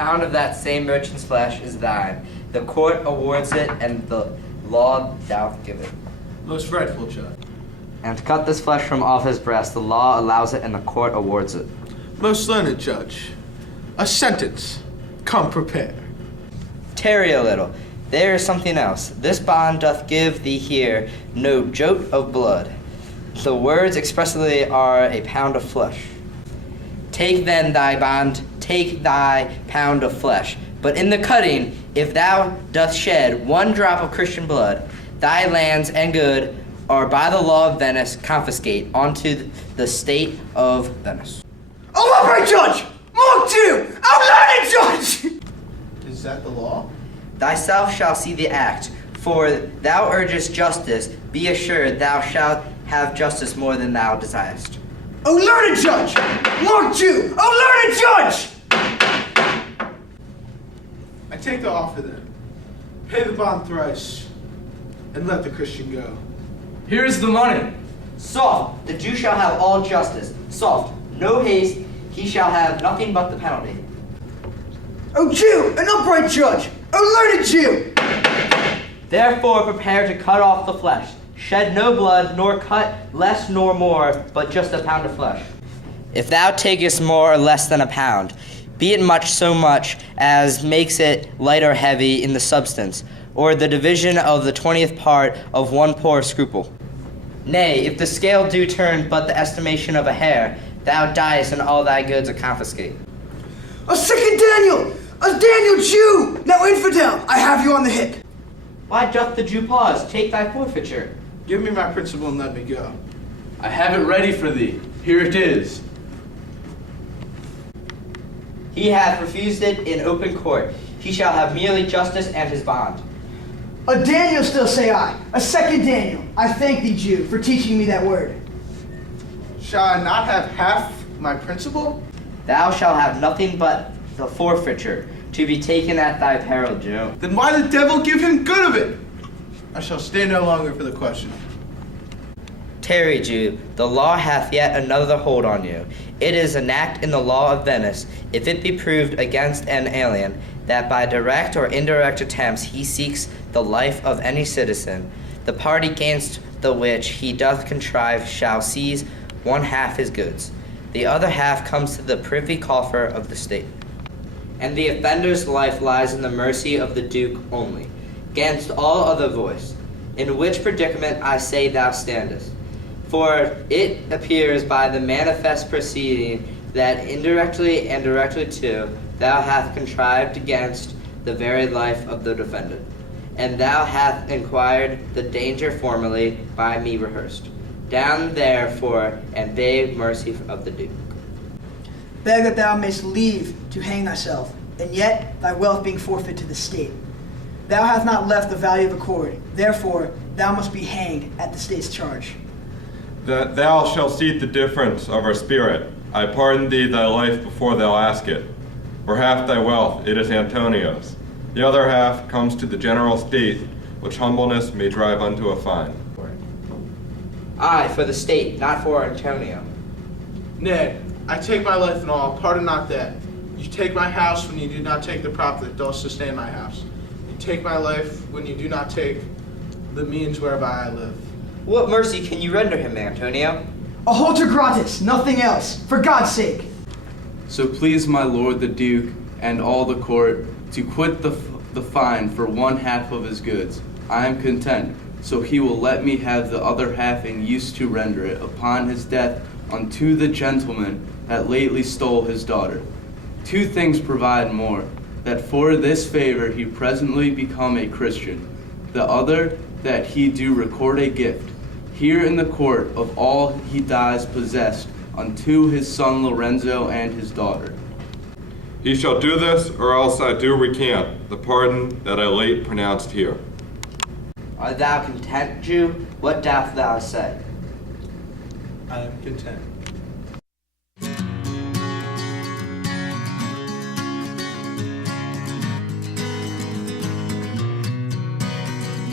pound of that same merchant's flesh is thine. The court awards it, and the law doth give it. Most rightful judge. And to cut this flesh from off his breast, the law allows it, and the court awards it. Most learned judge. A sentence. Come prepared. Tarry a little. There is something else. This bond doth give thee here no jote of blood. The words expressly are a pound of flesh. Take then thy bond, take thy pound of flesh. But in the cutting, if thou doth shed one drop of Christian blood, thy lands and good are by the law of Venice confiscate unto the state of Venice. Oh, upright judge! Mon Dieu! Outlearned judge! Is that the law? Thyself shall see the act, for thou urgest justice. Be assured thou shalt have justice more than thou desirest. Oh, learned judge! Mon Dieu! Oh, learned judge! I take the offer then. Pay the bond thrice, and let the Christian go. Here is the money. Soft, the Jew shall have all justice. Soft, no haste, he shall have nothing but the penalty. Oh, Jew! An upright judge! Oh, learned Jew! Therefore prepare to cut off the flesh. Shed no blood, nor cut less nor more, but just a pound of flesh. If thou takest more or less than a pound, be it much so much as makes it light or heavy in the substance, or the division of the 20th part of one poor scruple. Nay, if the scale do turn but the estimation of a hair, thou diest and all thy goods are confiscate. A second Daniel! A Daniel Jew! Now, infidel, I have you on the hip. Why doth the Jew pause? Take thy forfeiture. Give me my principal and let me go. I have it ready for thee. Here it is. He hath refused it in open court. He shall have merely justice and his bond. A Daniel still say I. A second Daniel. I thank thee, Jew, for teaching me that word. Shall I not have half my principal? Thou shalt have nothing but the forfeiture, to be taken at thy peril, Jew. Then why the devil give him good of it? I shall stay no longer for the question. Tarry, Jew, the law hath yet another hold on you. It is an act in the law of Venice, if it be proved against an alien, that by direct or indirect attempts he seeks the life of any citizen, the party against the which he doth contrive shall seize one half his goods. The other half comes to the privy coffer of the state. And the offender's life lies in the mercy of the Duke only, gainst all other voice. In which predicament I say thou standest. For it appears by the manifest proceeding that indirectly and directly too thou hast contrived against the very life of the defendant, and thou hast inquired the danger formerly by me rehearsed. Down therefore and beg mercy of the Duke. Beg that thou mayst leave to hang thyself, and yet thy wealth being forfeit to the state. Thou hast not left the value of a cord, therefore thou must be hanged at the state's charge. That thou shalt seek the difference of our spirit. I pardon thee thy life before thou ask it. For half thy wealth it is Antonio's. The other half comes to the general state, which humbleness may drive unto a fine. Aye, for the state, not for Antonio. Nay, I take my life and all, pardon not that. You take my house when you do not take the prop that doth sustain my house. You take my life when you do not take the means whereby I live. What mercy can you render him, Antonio? A halter gratis, nothing else, for God's sake. So please my lord the Duke and all the court to quit the fine for one half of his goods. I am content, so he will let me have the other half in use to render it upon his death unto the gentleman that lately stole his daughter. Two things provide more, that for this favor he presently become a Christian. The other, that he do record a gift here in the court of all he dies possessed unto his son Lorenzo and his daughter. He shall do this, or else I do recant the pardon that I late pronounced here. Art thou content, Jew? What dost thou say? I am content.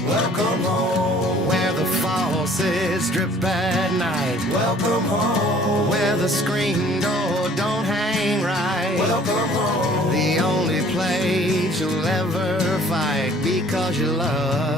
Welcome home, where the faucets drip at night. Welcome home, where the screen door don't hang right. Welcome home, the only you'll ever fight because you love